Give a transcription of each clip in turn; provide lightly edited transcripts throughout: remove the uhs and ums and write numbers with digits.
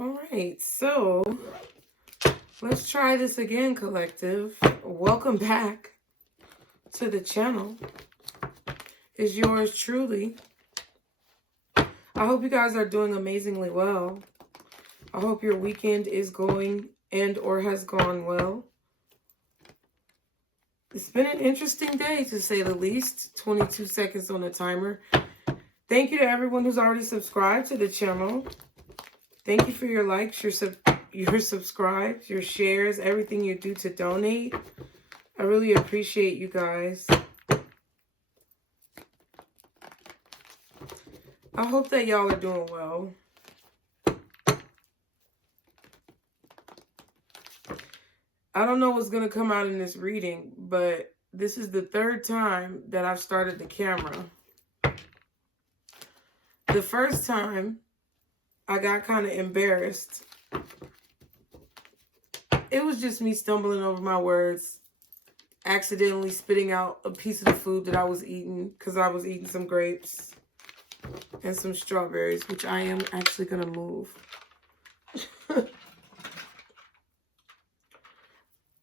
All right, so let's try this again, collective. Welcome back to the channel. It's yours truly. I hope you guys are doing amazingly well. I hope your weekend is going and or has gone well. It's been an interesting day, to say the least. 22 seconds on the timer. Thank you to everyone who's already subscribed to the channel. Thank you for your likes, your subscribes, your shares, everything you do to donate. I really appreciate you guys. I hope that y'all are doing well. I don't know what's going to come out in this reading, but this is the third time that I've started the camera. The first time, I got kind of embarrassed. It was just me stumbling over my words, accidentally spitting out a piece of the food that I was eating because I was eating some grapes and some strawberries, which I am actually going to move.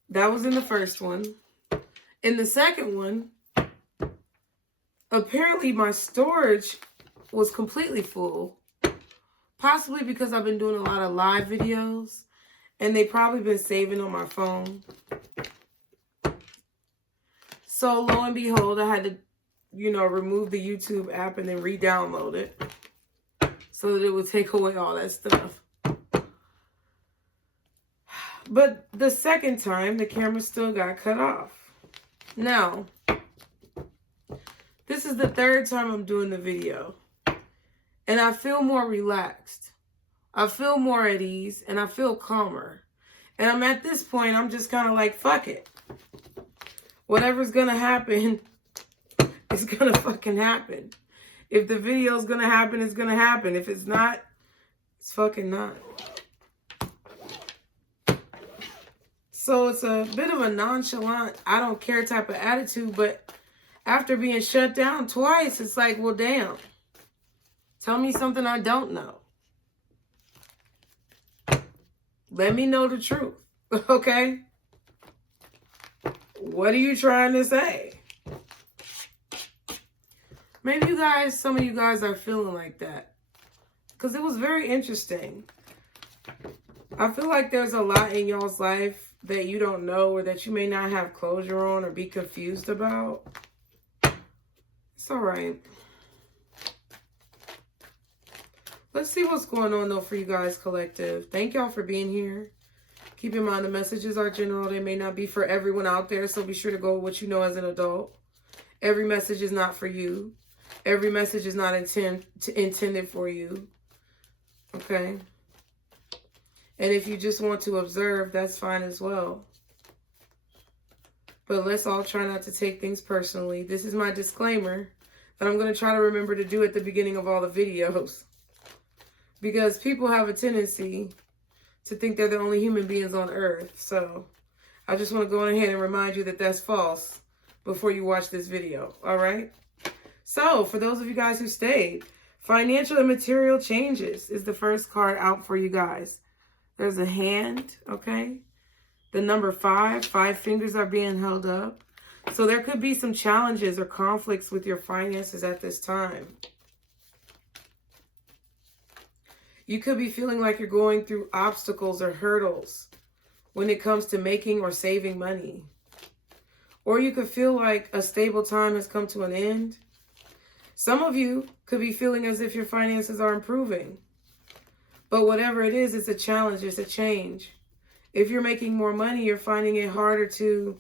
That was in the first one. In the second one, apparently my storage was completely full. Possibly because I've been doing a lot of live videos and they probably been saving on my phone. So lo and behold, I had to, remove the YouTube app and then re-download it so that it would take away all that stuff. But the second time, the camera still got cut off. Now, this is the third time I'm doing the video. And I feel more relaxed. I feel more at ease and I feel calmer. And I'm at this point, I'm just kind of like, fuck it. Whatever's going to happen, it's going to fucking happen. If the video's going to happen, it's going to happen. If it's not, it's fucking not. So it's a bit of a nonchalant, I don't care type of attitude. But after being shut down twice, it's like, well, damn. Tell me something I don't know. Let me know the truth, okay? What are you trying to say? Maybe you guys, some of you guys are feeling like that. Because it was very interesting. I feel like there's a lot in y'all's life that you don't know or that you may not have closure on or be confused about. It's all right. Let's see what's going on, though, for you guys, collective. Thank y'all for being here. Keep in mind, the messages are general. They may not be for everyone out there, so be sure to go with what you know as an adult. Every message is not for you. Every message is not intended for you. Okay? And if you just want to observe, that's fine as well. But let's all try not to take things personally. This is my disclaimer that I'm going to try to remember to do at the beginning of all the videos. Because people have a tendency to think they're the only human beings on earth. So I just want to go ahead and remind you that that's false before you watch this video. All right? So for those of you guys who stayed, financial and material changes is the first card out for you guys. There's a hand, okay? The number 5 fingers are being held up. So there could be some challenges or conflicts with your finances at this time. You could be feeling like you're going through obstacles or hurdles when it comes to making or saving money. Or you could feel like a stable time has come to an end. Some of you could be feeling as if your finances are improving. But whatever it is, it's a challenge, it's a change. If you're making more money, you're finding it harder to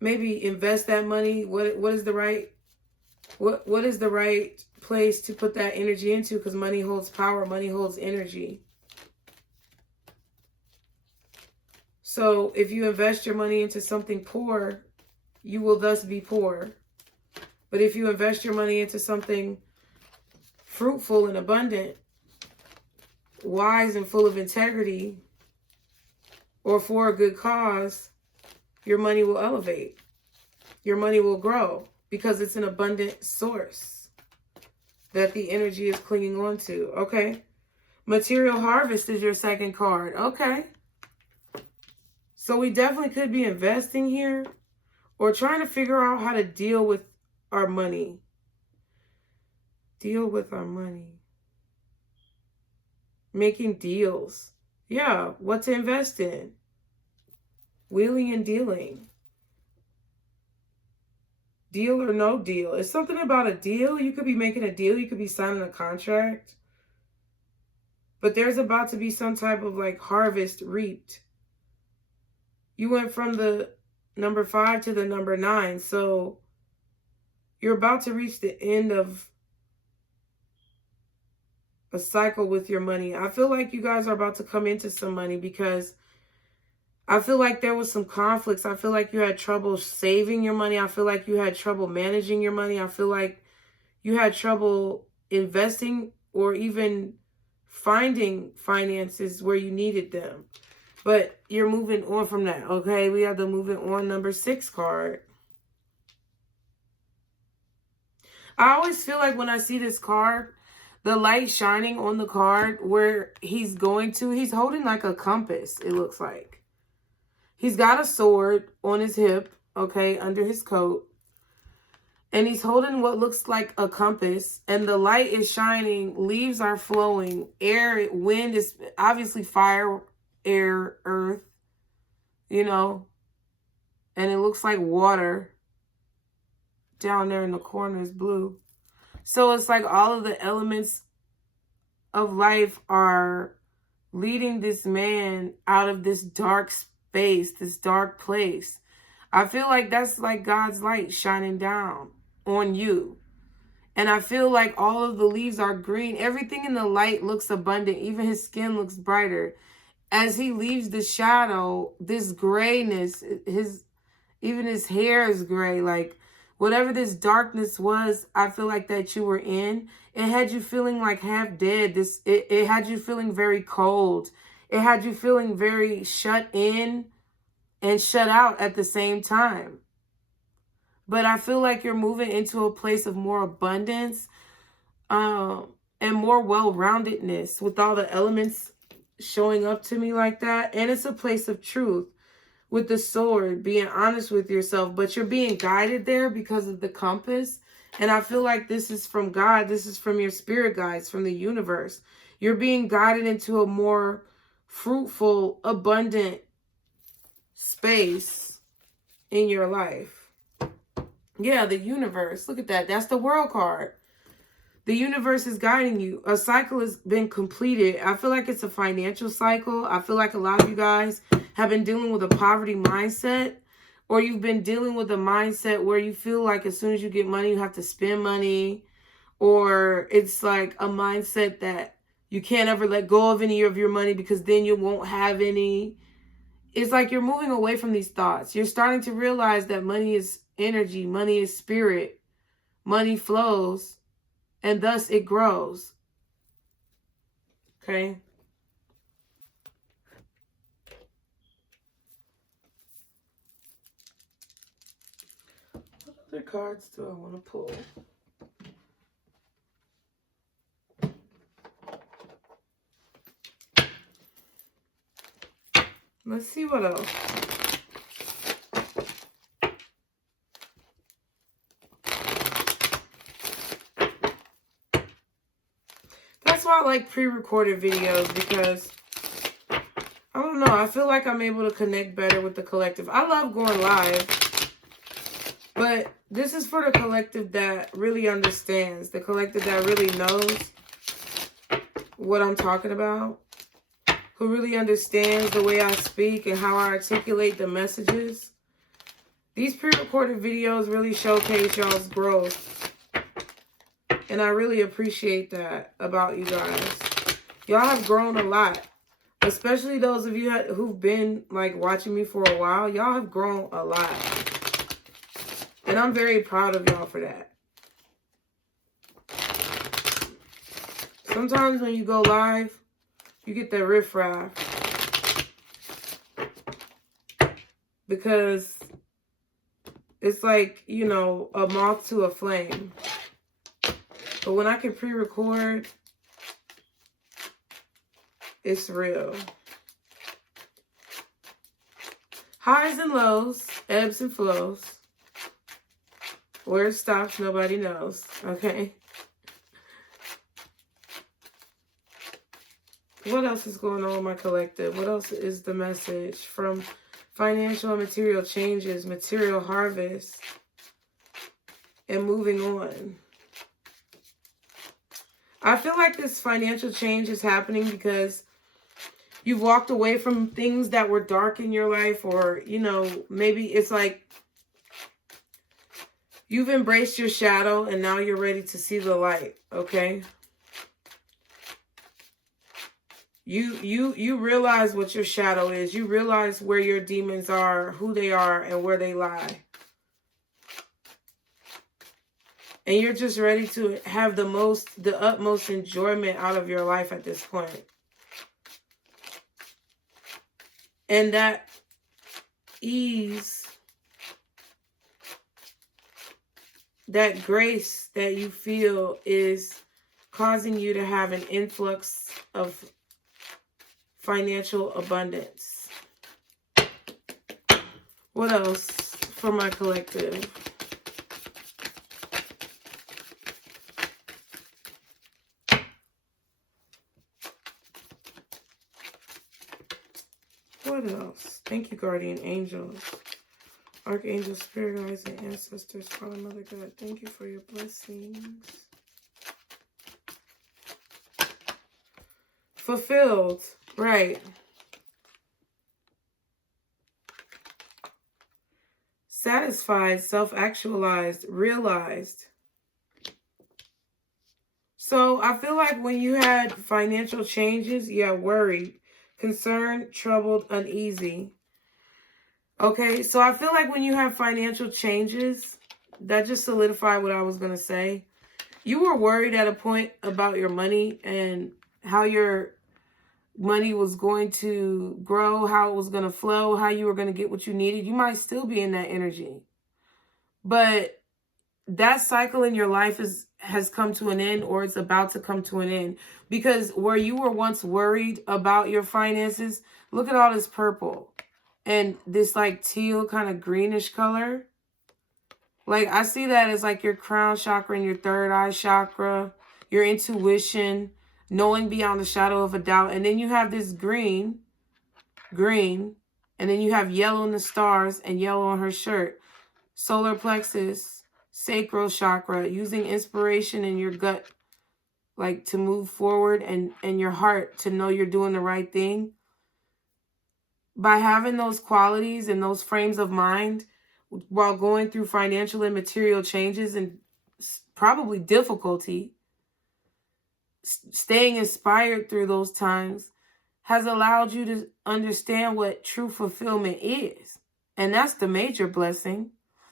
maybe invest that money. What is the right place to put that energy into? Because money holds power, money holds energy. So if you invest your money into something poor, you will thus be poor. But if you invest your money into something fruitful and abundant, wise and full of integrity, or for a good cause, your money will elevate. Your money will grow because it's an abundant source that the energy is clinging on to, okay? Material harvest is your second card. Okay. So we definitely could be investing here or trying to figure out how to deal with our money. Deal with our money. Making deals. Yeah, what to invest in. Wheeling and dealing. Deal or no deal. It's something about a deal. You could be making a deal. You could be signing a contract. But there's about to be some type of like harvest reaped. You went from the number 5 to the number 9. So you're about to reach the end of a cycle with your money. I feel like you guys are about to come into some money because I feel like there was some conflicts. I feel like you had trouble saving your money. I feel like you had trouble managing your money. I feel like you had trouble investing or even finding finances where you needed them. But you're moving on from that, okay? We have the moving on number 6 card. I always feel like when I see this card, the light shining on the card where he's going to, he's holding like a compass, it looks like. He's got a sword on his hip, okay, under his coat. And he's holding what looks like a compass. And the light is shining. Leaves are flowing. Air, wind is obviously fire, air, earth, you know. And it looks like water. Down there in the corner is blue. So it's like all of the elements of life are leading this man out of this dark space, this dark place. I feel like that's like God's light shining down on you. And I feel like all of the leaves are green. Everything in the light looks abundant. Even his skin looks brighter. As he leaves the shadow, this grayness, even his hair is gray. Like whatever this darkness was, I feel like that you were in, it had you feeling like half dead. It had you feeling very cold. It had you feeling very shut in and shut out at the same time. But I feel like you're moving into a place of more abundance and more well-roundedness with all the elements showing up to me like that. And it's a place of truth with the sword, being honest with yourself. But you're being guided there because of the compass. And I feel like this is from God. This is from your spirit guides, from the universe. You're being guided into a more fruitful, abundant space in your life. Yeah, the universe. Look at that. That's the world card. The universe is guiding you. A cycle has been completed. I feel like it's a financial cycle. I feel like a lot of you guys have been dealing with a poverty mindset, or you've been dealing with a mindset where you feel like as soon as you get money, you have to spend money, or it's like a mindset that you can't ever let go of any of your money because then you won't have any. It's like you're moving away from these thoughts. You're starting to realize that money is energy, money is spirit, money flows, and thus it grows. Okay? What other cards do I want to pull? Let's see what else. That's why I like pre-recorded videos, because I don't know, I feel like I'm able to connect better with the collective. I love going live, but this is for the collective that really understands, the collective that really knows what I'm talking about, who really understands the way I speak and how I articulate the messages. These pre-recorded videos really showcase y'all's growth. And I really appreciate that about you guys. Y'all have grown a lot. Especially those of you who've been like watching me for a while. Y'all have grown a lot. And I'm very proud of y'all for that. Sometimes when you go live, you get that riffraff. Because it's like, you know, a moth to a flame. But when I can pre-record, It's real. Highs and lows, ebbs and flows. Where it stops, nobody knows. Okay. What else is going on with my collective? What else is the message from financial and material changes, material harvest, and moving on? I feel like this financial change is happening because you've walked away from things that were dark in your life, or, you know, maybe it's like you've embraced your shadow and now you're ready to see the light, okay? You realize what your shadow is. You realize where your demons are, who they are, and where they lie. And you're just ready to have the utmost enjoyment out of your life at this point. And that ease, that grace that you feel is causing you to have an influx of financial abundance. What else for my collective? What else? Thank you, guardian angels, archangels, spirit guides, and ancestors, Father, Mother, God. Thank you for your blessings. Fulfilled. Right. Satisfied, self-actualized, realized. So I feel like when you had financial changes, yeah, worried, concerned, troubled, uneasy. Okay, so I feel like when you have financial changes, that just solidified what I was going to say. You were worried at a point about your money and how your money was going to grow, how it was going to flow, how you were going to get what you needed. You might still be in that energy. But that cycle in your life has come to an end, or it's about to come to an end. Because where you were once worried about your finances, look at all this purple and this like teal kind of greenish color. Like I see that as like your crown chakra and your third eye chakra, your intuition, knowing beyond the shadow of a doubt. And then you have this green, and then you have yellow in the stars and yellow on her shirt. Solar plexus, sacral chakra, using inspiration in your gut, like to move forward, and your heart to know you're doing the right thing. By having those qualities and those frames of mind while going through financial and material changes and probably difficulty, staying inspired through those times has allowed you to understand what true fulfillment is. And that's the major blessing.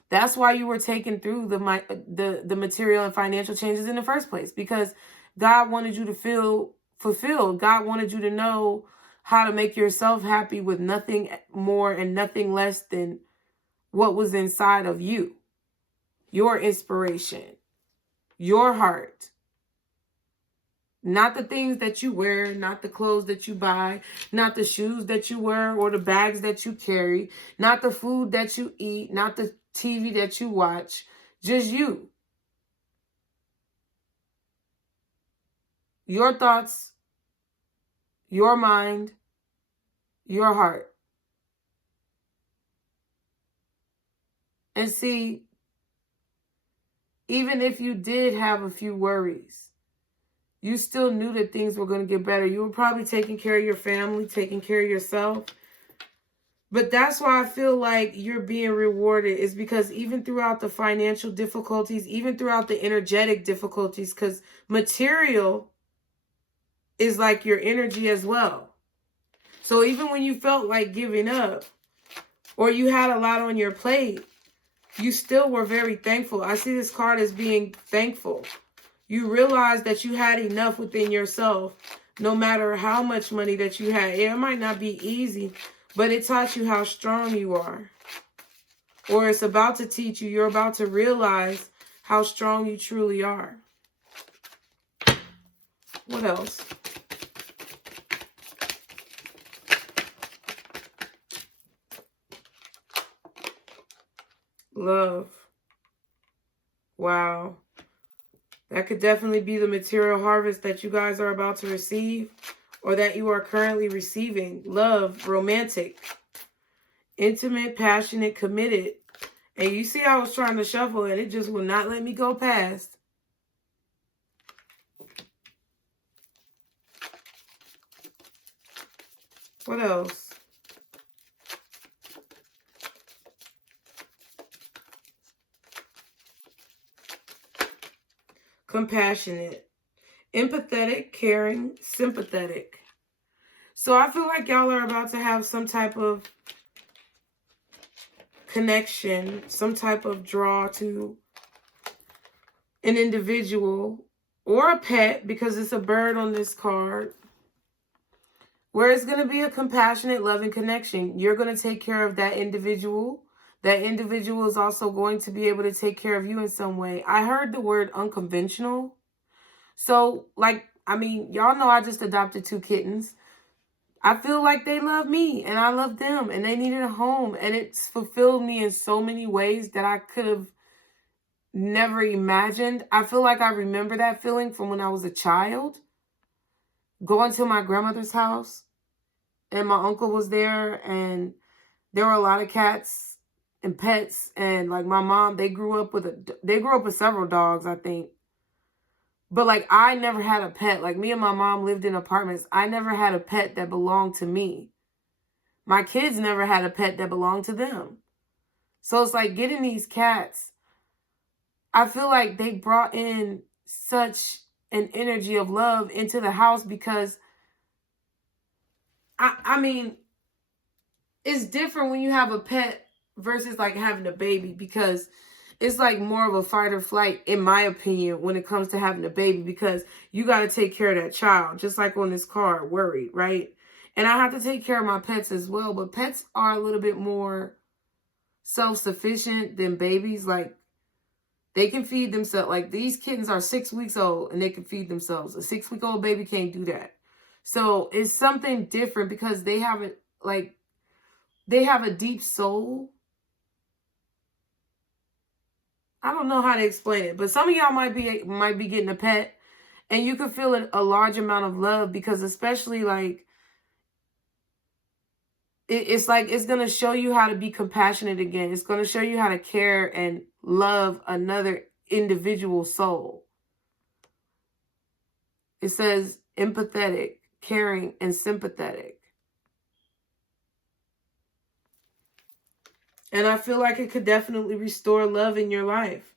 That's why you were taken through the material and financial changes in the first place, because God wanted you to feel fulfilled. God wanted you to know how to make yourself happy with nothing more and nothing less than what was inside of you. Your inspiration, your heart. Not the things that you wear, not the clothes that you buy, not the shoes that you wear or the bags that you carry, not the food that you eat, not the TV that you watch, just you. Your thoughts, your mind, your heart. And see, even if you did have a few worries, you still knew that things were going to get better. You were probably taking care of your family, taking care of yourself. But that's why I feel like you're being rewarded, is because even throughout the financial difficulties, even throughout the energetic difficulties, because material is like your energy as well. So even when you felt like giving up, or you had a lot on your plate, you still were very thankful. I see this card as being thankful. You realized that you had enough within yourself, no matter how much money that you had. It might not be easy, but it taught you how strong you are. Or it's about to teach you. You're about to realize how strong you truly are. What else? love. Wow. That could definitely be the material harvest that you guys are about to receive, or that you are currently receiving. Love, romantic, intimate, passionate, committed. And you see I was trying to shuffle and it just will not let me go past. What else? Compassionate, empathetic, caring, sympathetic. So I feel like y'all are about to have some type of connection, some type of draw to an individual or a pet, because it's a bird on this card, where it's going to be a compassionate, loving connection. You're going to take care of that individual. That individual is also going to be able to take care of you in some way. I heard the word unconventional. So, like, I mean, y'all know I just adopted 2 kittens. I feel like they love me and I love them and they needed a home. And it's fulfilled me in so many ways that I could have never imagined. I feel like I remember that feeling from when I was a child, going to my grandmother's house, and my uncle was there, and there were a lot of cats and pets, and like my mom, they grew up with several dogs, I think. But like I never had a pet. Like me and my mom lived in apartments. I never had a pet that belonged to me. My kids never had a pet that belonged to them. So it's like getting these cats, I feel like they brought in such an energy of love into the house, because I mean, it's different when you have a pet versus like having a baby, because it's like more of a fight or flight, in my opinion, when it comes to having a baby, because you got to take care of that child, just like on this card, worried, right? And I have to take care of my pets as well, but pets are a little bit more self-sufficient than babies. Like, they can feed themselves. Like, these kittens are 6 weeks old and they can feed themselves. A 6-week-old baby can't do that. So it's something different, because they have a deep soul. I don't know how to explain it, but some of y'all might be getting a pet, and you can feel a large amount of love, because especially like it's like it's going to show you how to be compassionate again. It's going to show you how to care and love another individual soul. It says empathetic, caring, and sympathetic. And I feel like it could definitely restore love in your life.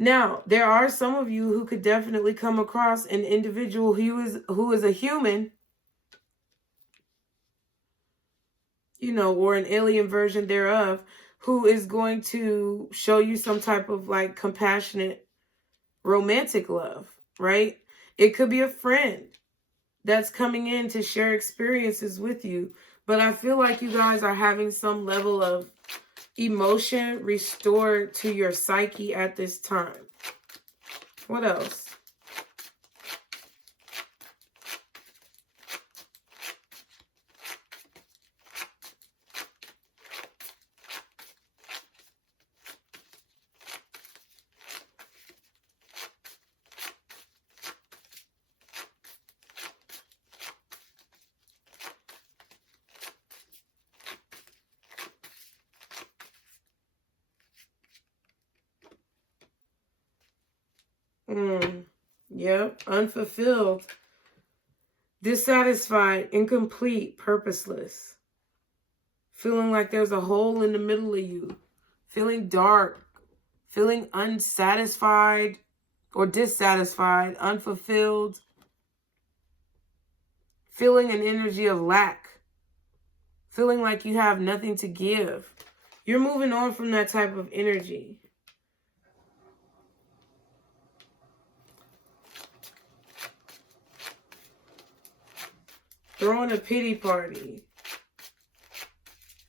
Now, there are some of you who could definitely come across an individual who is a human, you know, or an alien version thereof, who is going to show you some type of like compassionate, romantic love, right? It could be a friend that's coming in to share experiences with you. But I feel like you guys are having some level of emotion restored to your psyche at this time. What else? Yep, unfulfilled, dissatisfied, incomplete, purposeless. Feeling like there's a hole in the middle of you. Feeling dark. Feeling unsatisfied or dissatisfied, unfulfilled. Feeling an energy of lack. Feeling like you have nothing to give. You're moving on from that type of energy. Throwing a pity party.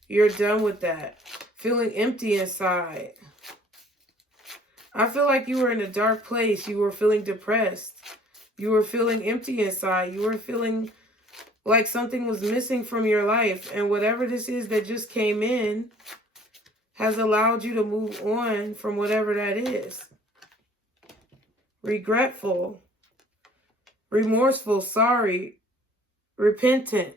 You're done with that. Feeling empty inside. I feel like you were in a dark place. You were feeling depressed. You were feeling empty inside. You were feeling like something was missing from your life. And whatever this is that just came in, has allowed you to move on from whatever that is. Regretful, remorseful, sorry, repentant.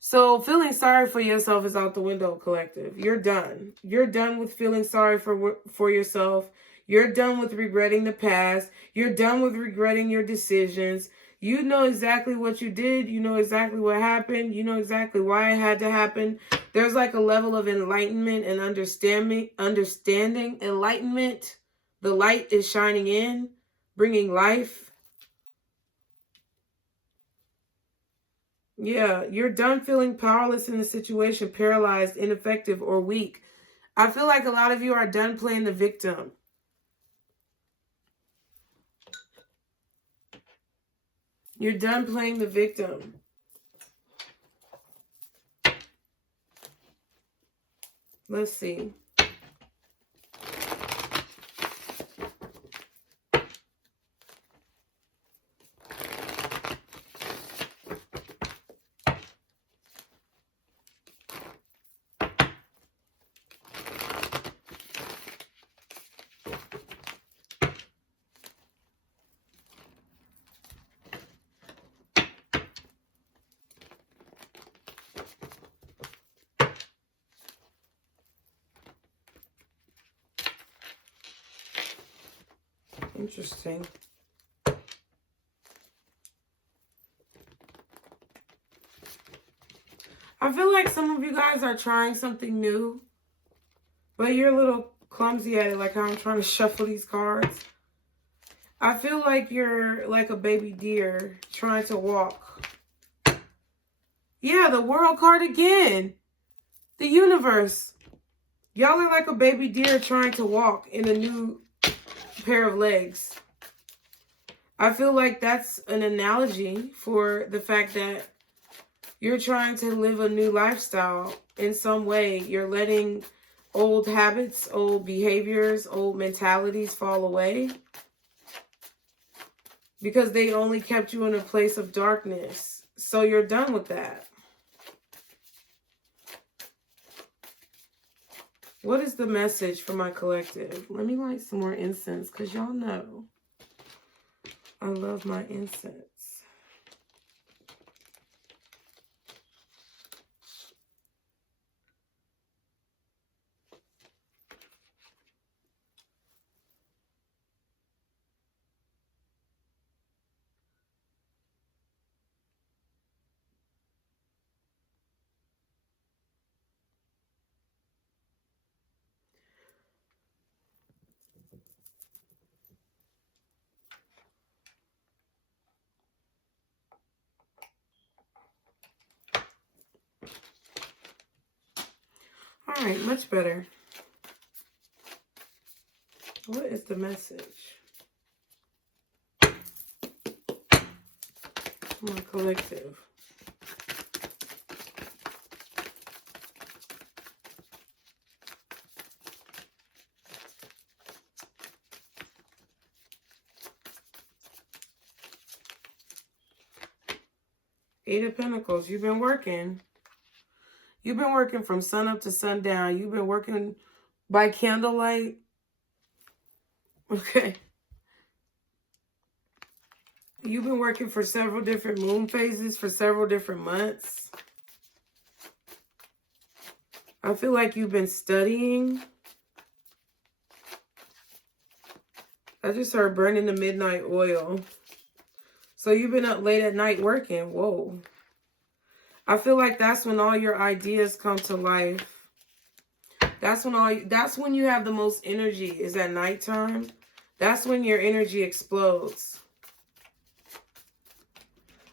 So feeling sorry for yourself is out the window, collective. You're done. You're done with feeling sorry for yourself. You're done with regretting the past. You're done with regretting your decisions. You know exactly what you did. You know exactly what happened. You know exactly why it had to happen. There's like a level of enlightenment and understanding. Enlightenment. The light is shining in, bringing life. Yeah, you're done feeling powerless in the situation, paralyzed, ineffective, or weak. I feel like a lot of you are done playing the victim. You're done playing the victim. Let's see. Interesting. I feel like some of you guys are trying something new, but you're a little clumsy at it, like how I'm trying to shuffle these cards. I feel like you're like a baby deer trying to walk. Yeah, the world card again. The universe. Y'all are like a baby deer trying to walk in a new pair of legs. I feel like that's an analogy for the fact that you're trying to live a new lifestyle in some way. You're letting old habits, old behaviors, old mentalities fall away because they only kept you in a place of darkness. So you're done with that. What is the message for my collective? Let me light some more incense because y'all know I love my incense. All right, much better. What is the message? My collective. Eight of Pentacles. You've been working. You've been working from sun up to sundown. You've been working by candlelight. Okay. You've been working for several different moon phases for several different months. I feel like you've been studying. I just heard burning the midnight oil. So you've been up late at night working. Whoa. I feel like that's when all your ideas come to life. That's when you have the most energy, is at nighttime. That's when your energy explodes.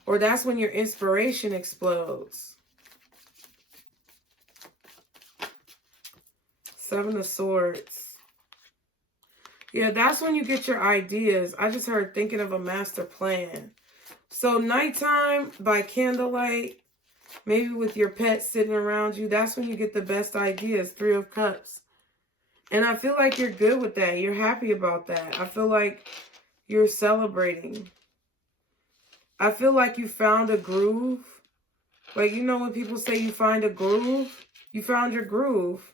Or that's when your inspiration explodes. Seven of Swords. Yeah, that's when you get your ideas. I just heard thinking of a master plan. So nighttime by candlelight, maybe with your pet sitting around you, that's when you get the best ideas. Three of Cups. And I feel like you're good with that. You're happy about that. I feel like you're celebrating. I feel like you found a groove. Like, you know when people say you find a groove? You found your groove.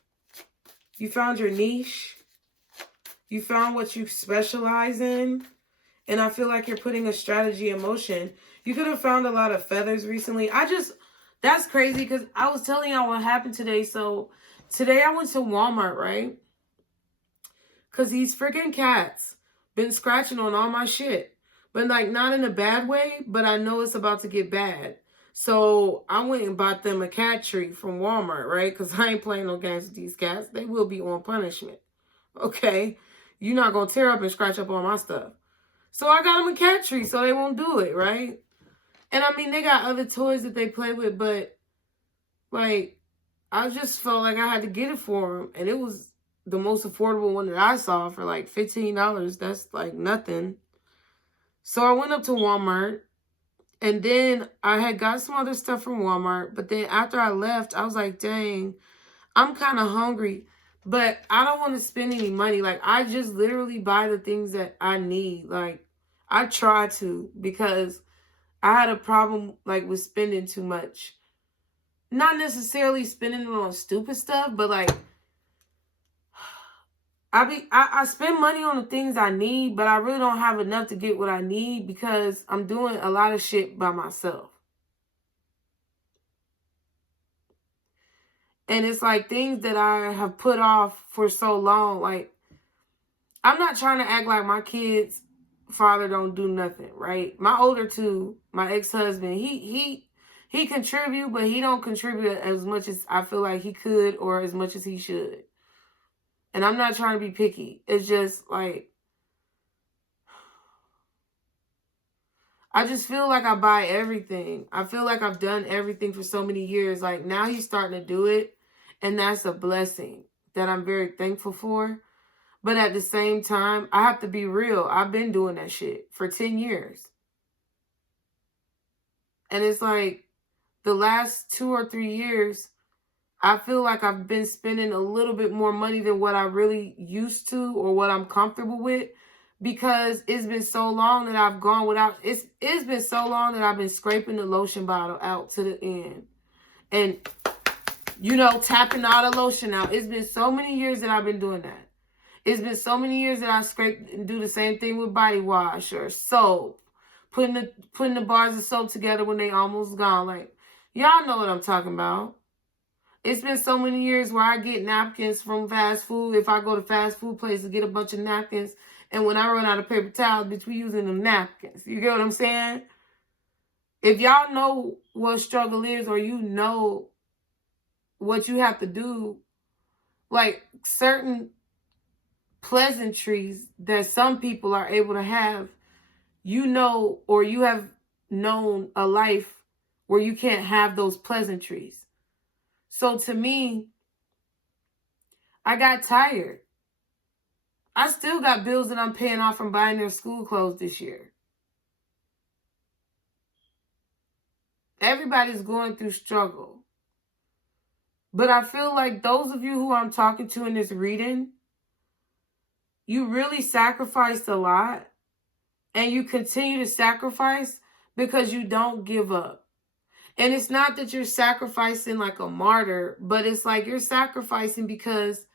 You found your niche. You found what you specialize in. And I feel like you're putting a strategy in motion. You could have found a lot of feathers recently. That's crazy because I was telling y'all what happened today. So today I went to Walmart, right? Because these freaking cats been scratching on all my shit. But like not in a bad way, but I know it's about to get bad. So I went and bought them a cat treat from Walmart, right? Because I ain't playing no games with these cats. They will be on punishment. Okay? You're not going to tear up and scratch up on my stuff. So I got them a cat treat so they won't do it, right? And I mean, they got other toys that they play with, but like, I just felt like I had to get it for them. And it was the most affordable one that I saw for like $15. That's like nothing. So I went up to Walmart. And then I had got some other stuff from Walmart. But then after I left, I was like, dang, I'm kind of hungry. But I don't want to spend any money. Like, I just literally buy the things that I need. Like, I try to because I had a problem, like, with spending too much. Not necessarily spending it on stupid stuff, but, like, I spend money on the things I need, but I really don't have enough to get what I need because I'm doing a lot of shit by myself. And it's like things that I have put off for so long. Like, I'm not trying to act like my kid's father don't do nothing, right? My older two, my ex-husband, he contribute, but he don't contribute as much as I feel like he could or as much as he should. And I'm not trying to be picky. It's just like, I just feel like I buy everything. I feel like I've done everything for so many years. Like, now he's starting to do it. And that's a blessing that I'm very thankful for. But at the same time, I have to be real. I've been doing that shit for 10 years. And it's like the last 2 or 3 years, I feel like I've been spending a little bit more money than what I really used to or what I'm comfortable with. Because it's been so long that I've gone without, it's been so long that I've been scraping the lotion bottle out to the end. And, you know, tapping all the lotion out. It's been so many years that I've been doing that. It's been so many years that I scrape and do the same thing with body wash or soap. Putting the bars of soap together when they almost gone. Like, y'all know what I'm talking about. It's been so many years where I get napkins from fast food. If I go to fast food places, get a bunch of napkins. And when I run out of paper towels, bitch, we using them napkins. You get what I'm saying? If y'all know what struggle is or you know what you have to do, like certain pleasantries that some people are able to have, you know, or you have known a life where you can't have those pleasantries. So to me, I got tired. I still got bills that I'm paying off from buying their school clothes this year. Everybody's going through struggle. But I feel like those of you who I'm talking to in this reading, you really sacrificed a lot. And you continue to sacrifice because you don't give up. And it's not that you're sacrificing like a martyr, but it's like you're sacrificing because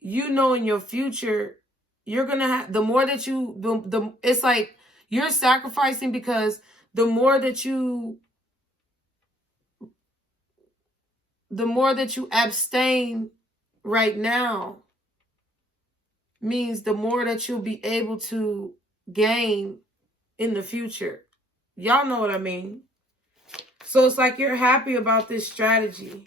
you know in your future, you're going to have, the more that you, it's like you're sacrificing because the more that you abstain right now means the more that you'll be able to gain in the future. Y'all know what I mean? So it's like you're happy about this strategy.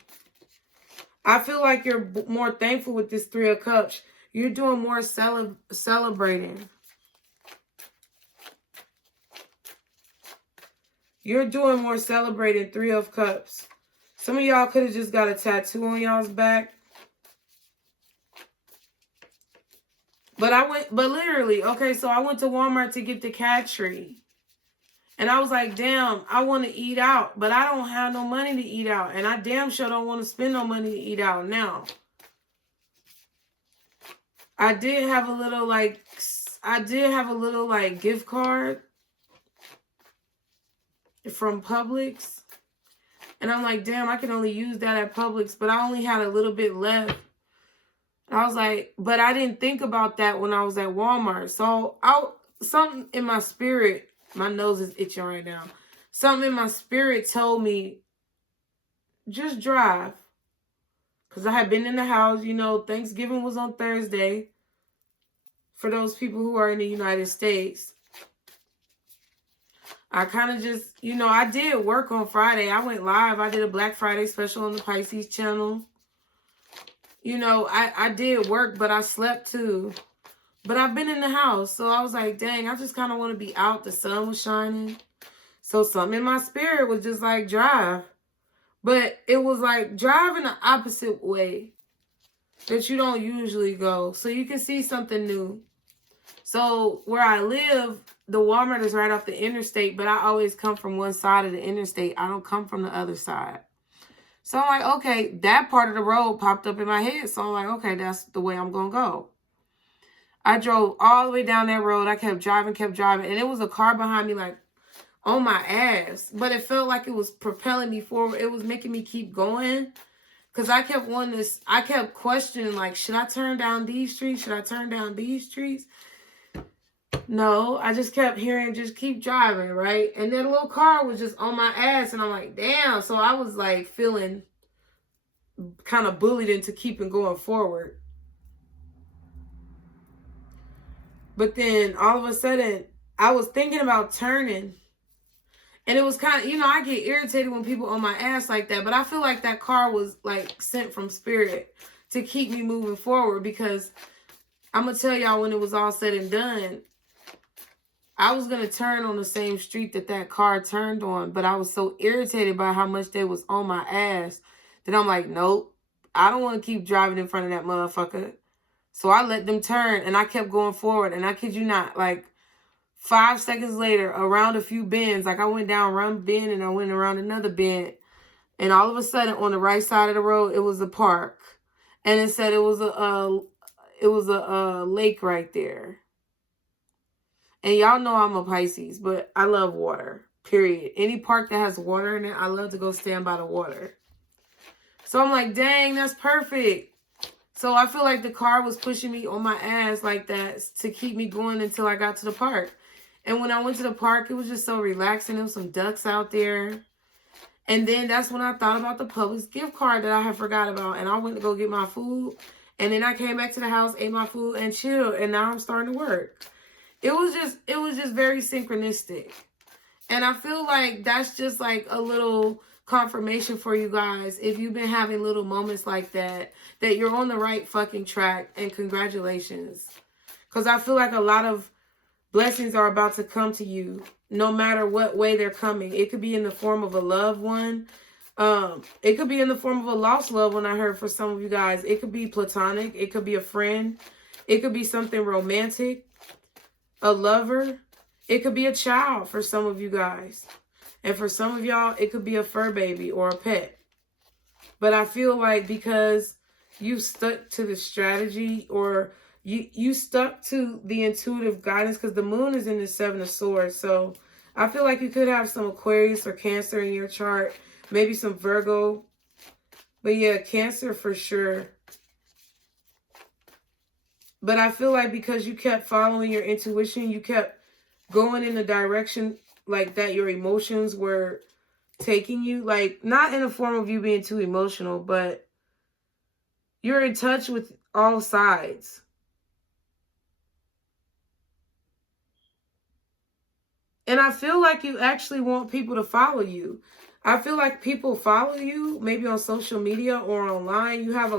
I feel like you're more thankful with this 3 of Cups. You're doing more celebrating. You're doing more celebrating, 3 of Cups. Some of y'all could have just got a tattoo on y'all's back. But literally, okay, so I went to Walmart to get the cat tree. And I was like, damn, I want to eat out, but I don't have no money to eat out. And I damn sure don't want to spend no money to eat out now. I did have a little like gift card from Publix. And I'm like, damn, I can only use that at Publix, but I only had a little bit left. I was like, but I didn't think about that when I was at Walmart. So something in my spirit, my nose is itching right now. Something in my spirit told me, just drive. Because I had been in the house, you know, Thanksgiving was on Thursday. For those people who are in the United States. I kind of just, you know, I did work on Friday. I went live. I did a Black Friday special on the Pisces channel. You know, I did work, but I slept too. But I've been in the house. So I was like, dang, I just kind of want to be out. The sun was shining. So something in my spirit was just like, drive. But it was like, drive in the opposite way that you don't usually go. So you can see something new. So where I live, the Walmart is right off the interstate, but I always come from one side of the interstate. I don't come from the other side. So I'm like, okay, that part of the road popped up in my head. So I'm like, okay, that's the way I'm going to go. I drove all the way down that road. I kept driving. And it was a car behind me like on my ass. But it felt like it was propelling me forward. It was making me keep going. Because I kept wanting this. I kept questioning like, should I turn down these streets? Should I turn down these streets? No, I just kept hearing, just keep driving, right? And that little car was just on my ass. And I'm like, damn. So I was like feeling kind of bullied into keeping going forward. But then all of a sudden, I was thinking about turning. And it was kind of, you know, I get irritated when people on my ass like that. But I feel like that car was like sent from spirit to keep me moving forward. Because I'm going to tell y'all, when it was all said and done, I was going to turn on the same street that car turned on, but I was so irritated by how much they was on my ass that I'm like, nope, I don't want to keep driving in front of that motherfucker. So I let them turn and I kept going forward. And I kid you not, like 5 seconds later, around a few bends, like I went down one bend and I went around another bend. And all of a sudden on the right side of the road, it was a park. And it said it was a lake right there. And y'all know I'm a Pisces, but I love water, period. Any park that has water in it, I love to go stand by the water. So I'm like, dang, that's perfect. So I feel like the car was pushing me on my ass like that to keep me going until I got to the park. And when I went to the park, it was just so relaxing. There was some ducks out there. And then that's when I thought about the Publix gift card that I had forgot about. And I went to go get my food. And then I came back to the house, ate my food, and chilled. And now I'm starting to work. It was just very synchronistic. And I feel like that's just like a little confirmation for you guys. If you've been having little moments like that you're on the right fucking track, and congratulations. Because I feel like a lot of blessings are about to come to you, no matter what way they're coming. It could be in the form of a loved one. It could be in the form of a lost loved one, I heard for some of you guys. It could be platonic. It could be a friend. It could be something romantic. A lover. It could be a child for some of you guys. And for some of y'all, it could be a fur baby or a pet. But I feel like because you stuck to the strategy, or you stuck to the intuitive guidance, because the moon is in the 7 of Swords. So I feel like you could have some Aquarius or Cancer in your chart. Maybe some Virgo. But yeah, Cancer for sure. But I feel like because you kept following your intuition, you kept going in the direction like that your emotions were taking you. Like, not in the form of you being too emotional, but you're in touch with all sides. And I feel like you actually want people to follow you. I feel like people follow you, maybe on social media or online. You have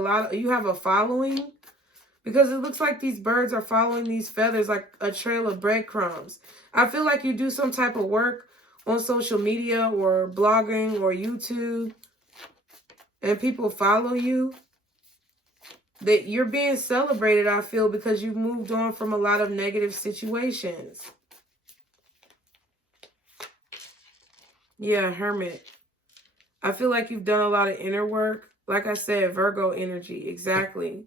a following. Because it looks like these birds are following these feathers like a trail of breadcrumbs. I feel like you do some type of work on social media or blogging or YouTube, and people follow you. That you're being celebrated, I feel, because you've moved on from a lot of negative situations. Yeah, Hermit. I feel like you've done a lot of inner work. Like I said, Virgo energy. Exactly.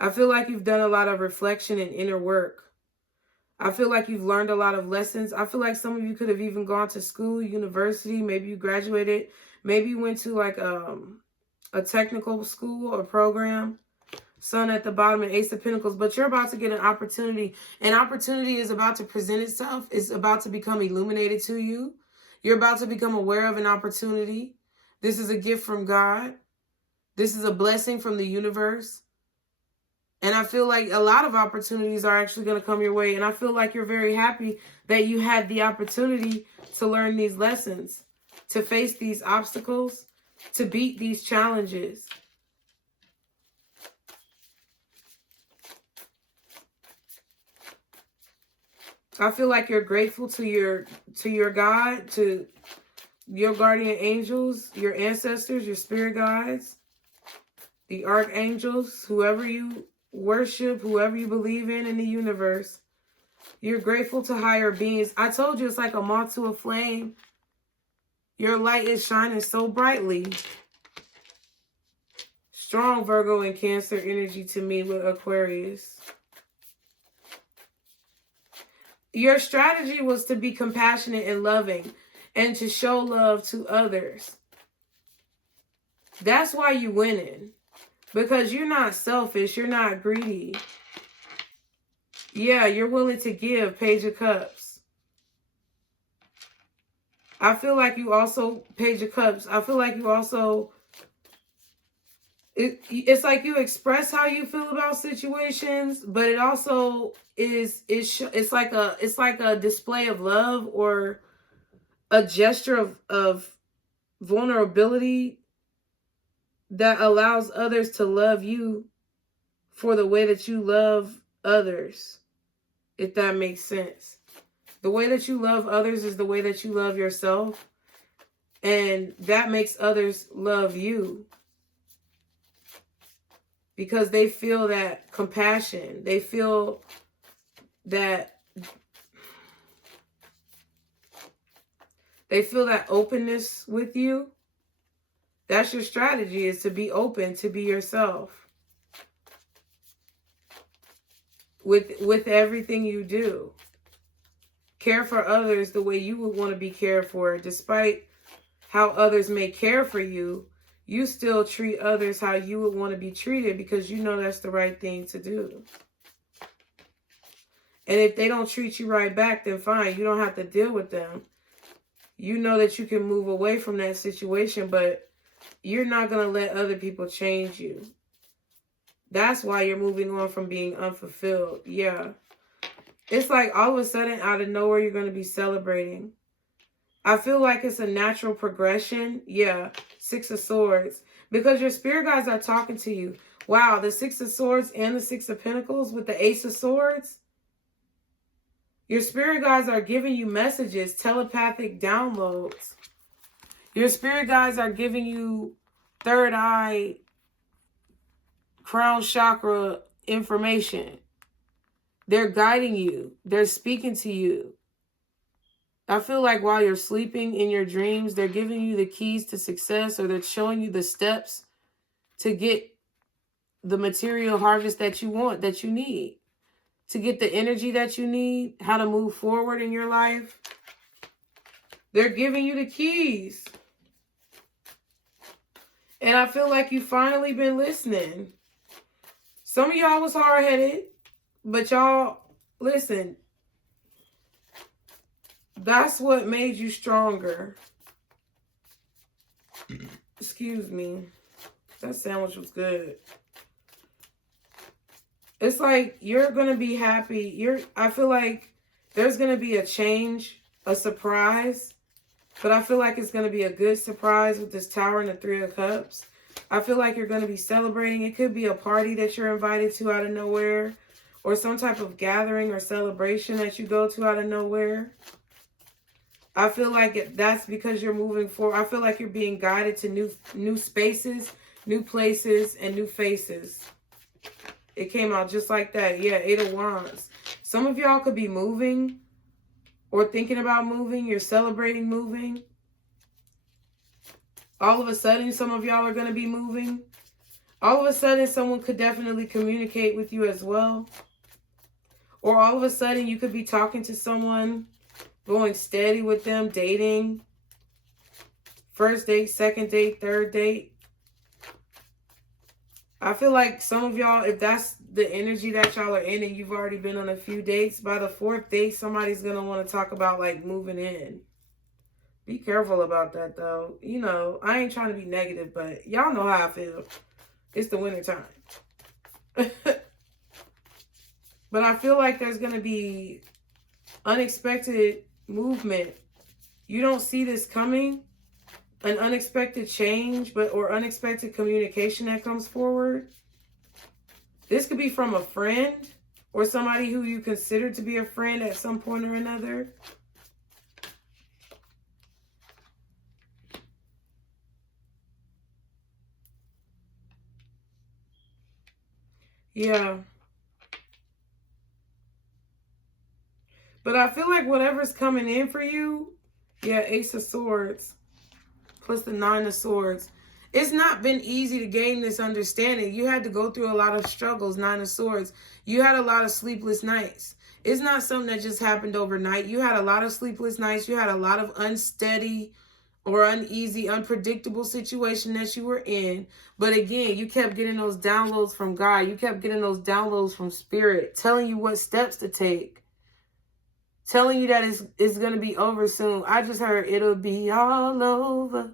I feel like you've done a lot of reflection and inner work. I feel like you've learned a lot of lessons. I feel like some of you could have even gone to school, university. Maybe you graduated. Maybe you went to like a technical school or program. Sun at the bottom and Ace of Pentacles. But you're about to get an opportunity. An opportunity is about to present itself. It's about to become illuminated to you. You're about to become aware of an opportunity. This is a gift from God. This is a blessing from the universe. And I feel like a lot of opportunities are actually going to come your way. And I feel like you're very happy that you had the opportunity to learn these lessons, to face these obstacles, to beat these challenges. I feel like you're grateful to your God, to your guardian angels, your ancestors, your spirit guides, the archangels, whoever you worship, whoever you believe in the universe. You're grateful to higher beings. I told you it's like a moth to a flame. Your light is shining so brightly. Strong Virgo and Cancer energy to me with Aquarius. Your strategy was to be compassionate and loving and to show love to others. That's why you're winning. Because you're not selfish. You're not greedy. Yeah, you're willing to give. Page of Cups. I feel like you also, Page of Cups, I feel like you also, it's like you express how you feel about situations, but it also it's like a display of love or a gesture of vulnerability that allows others to love you for the way that you love others, if that makes sense. The way that you love others is the way that you love yourself, and that makes others love you because they feel that compassion. They feel that openness with you. That's your strategy, is to be open, to be yourself with everything you do. Care for others the way you would want to be cared for. Despite how others may care for you, you still treat others how you would want to be treated because you know that's the right thing to do. And if they don't treat you right back, then fine. You don't have to deal with them. You know that you can move away from that situation, but you're not going to let other people change you. That's why you're moving on from being unfulfilled. Yeah. It's like all of a sudden, out of nowhere, you're going to be celebrating. I feel like it's a natural progression. Yeah. Six of Swords. Because your spirit guides are talking to you. Wow. The Six of Swords and the Six of Pentacles with the Ace of Swords. Your spirit guides are giving you messages, telepathic downloads. Your spirit guides are giving you third eye, crown chakra information. They're guiding you. They're speaking to you. I feel like while you're sleeping in your dreams, they're giving you the keys to success, or they're showing you the steps to get the material harvest that you want, that you need. To get the energy that you need, how to move forward in your life. They're giving you the keys. And I feel like you've finally been listening. Some of y'all was hard-headed, but y'all, listen, that's what made you stronger. Excuse me. That sandwich was good. It's like you're going to be happy. I feel like there's going to be a change, a surprise. But I feel like it's going to be a good surprise with this Tower and the Three of Cups. I feel like you're going to be celebrating. It could be a party that you're invited to out of nowhere. Or some type of gathering or celebration that you go to out of nowhere. I feel like that's because you're moving forward. I feel like you're being guided to new spaces, new places, and new faces. It came out just like that. Yeah, Eight of Wands. Some of y'all could be moving or thinking about moving. You're celebrating moving. All of a sudden, some of y'all are going to be moving. All of a sudden, someone could definitely communicate with you as well. Or all of a sudden, you could be talking to someone, going steady with them, dating. First date, second date, third date. I feel like some of y'all, if that's the energy that y'all are in and you've already been on a few dates, by the 4th date, somebody's going to want to talk about like moving in. Be careful about that though. You know, I ain't trying to be negative, but y'all know how I feel. It's the winter time. But I feel like there's going to be unexpected movement. You don't see this coming. An unexpected change, or unexpected communication that comes forward. This could be from a friend or somebody who you consider to be a friend at some point or another. Yeah. But I feel like whatever's coming in for you, yeah, Ace of Swords plus the 9 of Swords. It's not been easy to gain this understanding. You had to go through a lot of struggles, 9 of Swords. You had a lot of sleepless nights. It's not something that just happened overnight. You had a lot of sleepless nights. You had a lot of unsteady or uneasy, unpredictable situation that you were in. But again, you kept getting those downloads from God. You kept getting those downloads from Spirit, telling you what steps to take. Telling you that it's going to be over soon. I just heard it'll be all over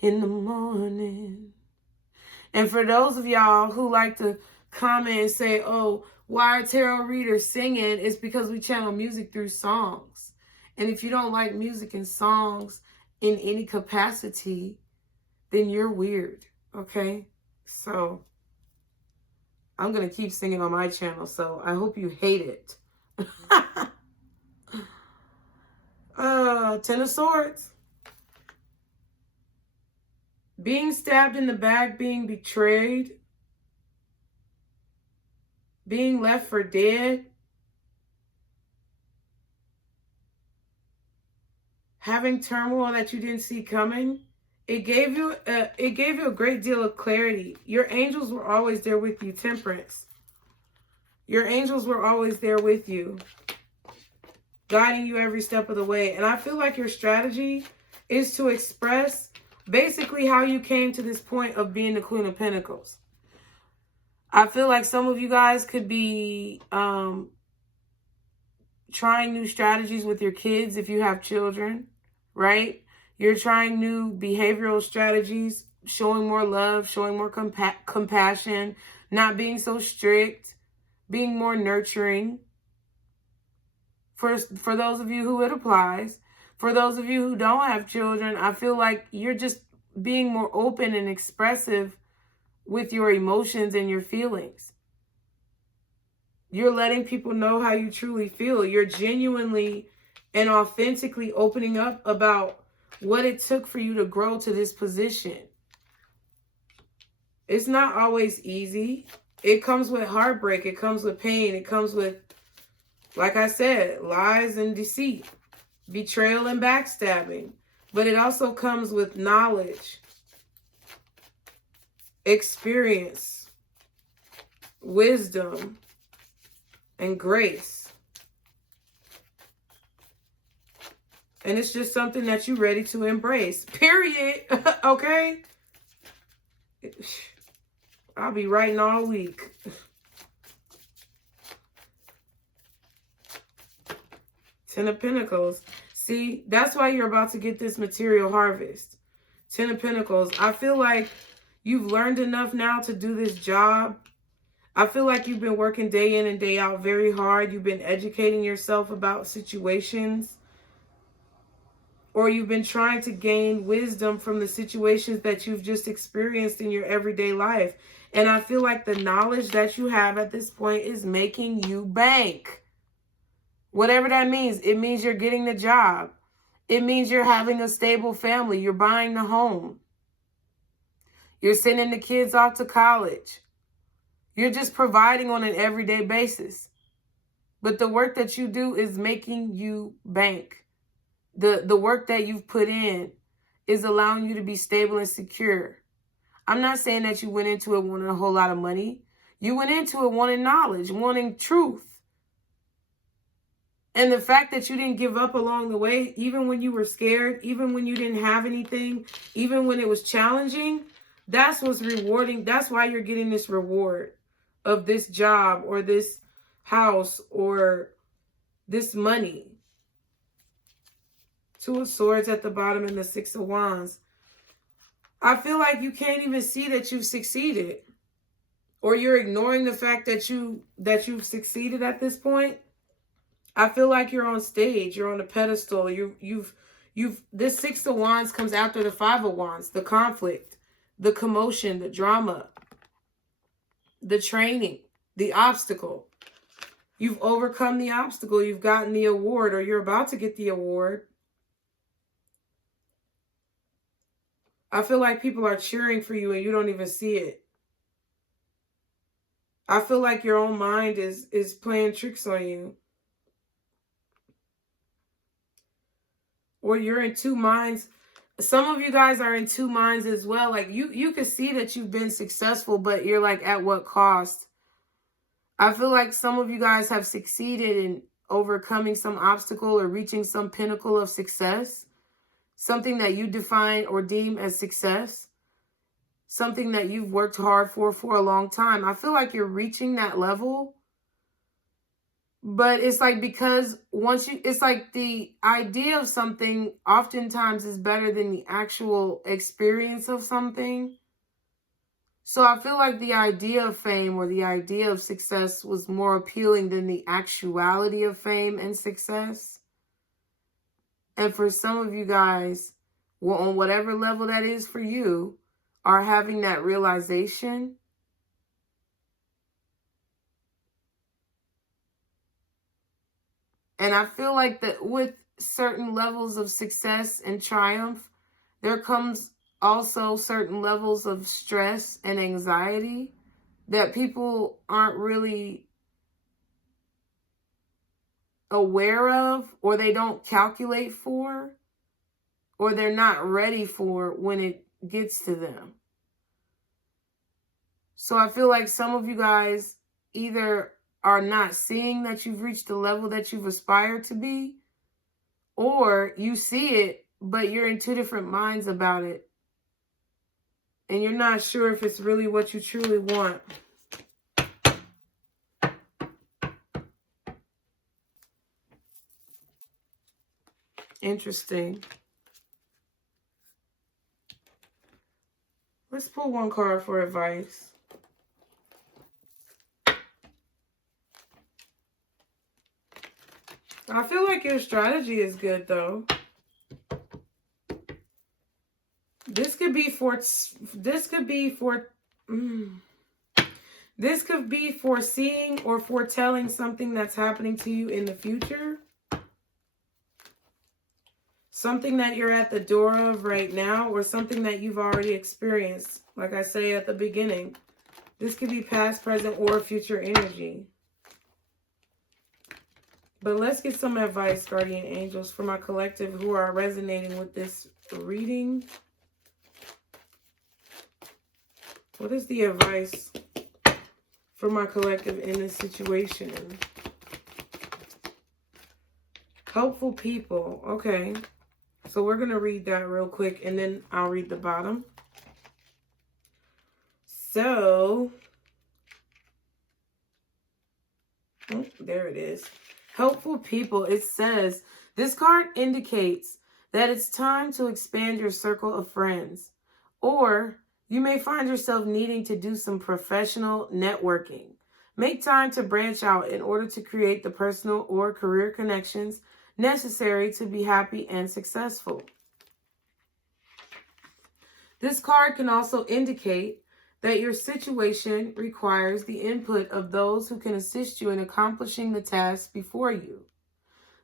in the morning. And for those of y'all who like to comment and say, oh, why are tarot readers singing? It's because we channel music through songs. And if you don't like music and songs in any capacity, then you're weird. Okay? So I'm going to keep singing on my channel. So I hope you hate it. 10 of Swords. Being stabbed in the back, being betrayed, being left for dead, having turmoil that you didn't see coming. It gave you a great deal of clarity. Your angels were always there with you, Temperance. Your angels were always there with you, guiding you every step of the way. And I feel like your strategy is to express basically how you came to this point of being the Queen of Pentacles. I feel like some of you guys could be trying new strategies with your kids if you have children, right? You're trying new behavioral strategies, showing more love, showing more compassion, not being so strict, being more nurturing. For those of you who it applies. For those of you who don't have children, I feel like you're just being more open and expressive with your emotions and your feelings. You're letting people know how you truly feel. You're genuinely and authentically opening up about what it took for you to grow to this position. It's not always easy. It comes with heartbreak. It comes with pain. It comes with, like I said, lies and deceit, betrayal and backstabbing. But it also comes with knowledge, experience, wisdom, and grace. And it's just something that you're ready to embrace. Period. Okay? I'll be writing all week. 10 of Pentacles. See, that's why you're about to get this material harvest. 10 of Pentacles. I feel like you've learned enough now to do this job. I feel like you've been working day in and day out very hard. You've been educating yourself about situations. Or you've been trying to gain wisdom from the situations that you've just experienced in your everyday life. And I feel like the knowledge that you have at this point is making you bank. Whatever that means. It means you're getting the job. It means you're having a stable family. You're buying the home. You're sending the kids off to college. You're just providing on an everyday basis. But the work that you do is making you bank. The work that you've put in is allowing you to be stable and secure. I'm not saying that you went into it wanting a whole lot of money. You went into it wanting knowledge, wanting truth. And the fact that you didn't give up along the way, even when you were scared, even when you didn't have anything, even when it was challenging, That's what's rewarding. That's why you're getting this reward of this job or this house or this money. Two of Swords at the bottom and the Six of Wands. I feel like you can't even see that you've succeeded, or you're ignoring the fact that you've succeeded at this point. I feel like you're on stage, you're on a pedestal. This Six of Wands comes after the Five of Wands, the conflict, the commotion, the drama, the training, the obstacle. You've overcome the obstacle. You've gotten the award, or you're about to get the award. I feel like people are cheering for you and you don't even see it. I feel like your own mind is playing tricks on you. Or you're in two minds. Some of you guys are in two minds as well. Like you can see that you've been successful, but you're like, at what cost? I feel like some of you guys have succeeded in overcoming some obstacle or reaching some pinnacle of success. Something that you define or deem as success. Something that you've worked hard for a long time. I feel like you're reaching that level. But it's like, because it's like the idea of something oftentimes is better than the actual experience of something. So I feel like the idea of fame or the idea of success was more appealing than the actuality of fame and success. And for some of you guys, well, on whatever level that is for you, are having that realization. And I feel like that with certain levels of success and triumph, there comes also certain levels of stress and anxiety that people aren't really aware of, or they don't calculate for, or they're not ready for when it gets to them. So I feel like some of you guys either are not seeing that you've reached the level that you've aspired to be, or you see it, but you're in two different minds about it. And you're not sure if it's really what you truly want. Interesting. Let's pull one card for advice. I feel like your strategy is good, though. This could be foreseeing or foretelling something that's happening to you in the future. Something that you're at the door of right now, or something that you've already experienced. Like I say at the beginning, this could be past, present, or future energy. But let's get some advice, guardian angels, for my collective who are resonating with this reading. What is the advice for my collective in this situation? Helpful people. Okay. So we're going to read that real quick, and then I'll read the bottom. So, oh, there it is. Helpful people. It says, this card indicates that it's time to expand your circle of friends, or you may find yourself needing to do some professional networking. Make time to branch out in order to create the personal or career connections necessary to be happy and successful. This card can also indicate that your situation requires the input of those who can assist you in accomplishing the tasks before you.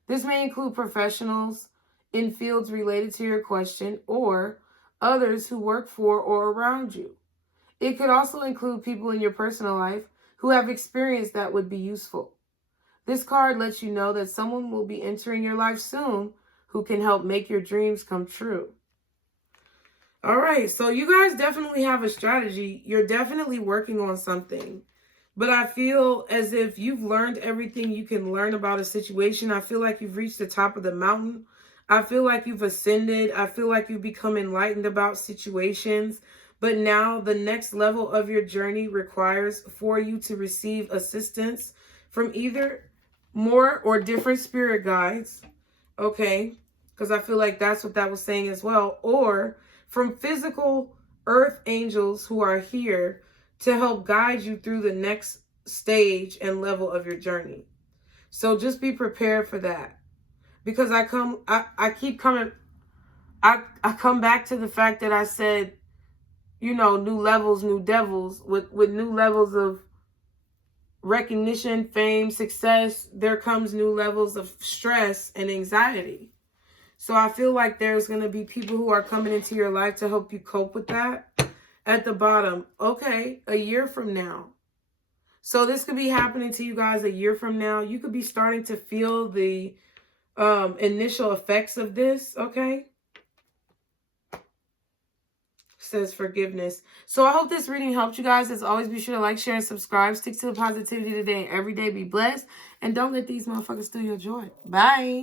This may include professionals in fields related to your question, or others who work for or around you. It could also include people in your personal life who have experience that would be useful. This card lets you know that someone will be entering your life soon who can help make your dreams come true. All right, so you guys definitely have a strategy. You're definitely working on something. But I feel as if you've learned everything you can learn about a situation. I feel like you've reached the top of the mountain. I feel like you've ascended. I feel like you've become enlightened about situations. But now the next level of your journey requires for you to receive assistance from either more or different spirit guides, okay? Because I feel like that's what that was saying as well. Or from physical earth angels who are here to help guide you through the next stage and level of your journey. So just be prepared for that. Because I come back to the fact that I said, you know, new levels, new devils, with new levels of recognition, fame, success, there comes new levels of stress and anxiety. So I feel like there's going to be people who are coming into your life to help you cope with that. At the bottom, okay, a year from now. So this could be happening to you guys a year from now. You could be starting to feel the initial effects of this, okay? Says forgiveness. So I hope this reading helped you guys. As always, be sure to like, share, and subscribe. Stick to the positivity today and every day. Be blessed. And don't let these motherfuckers steal your joy. Bye.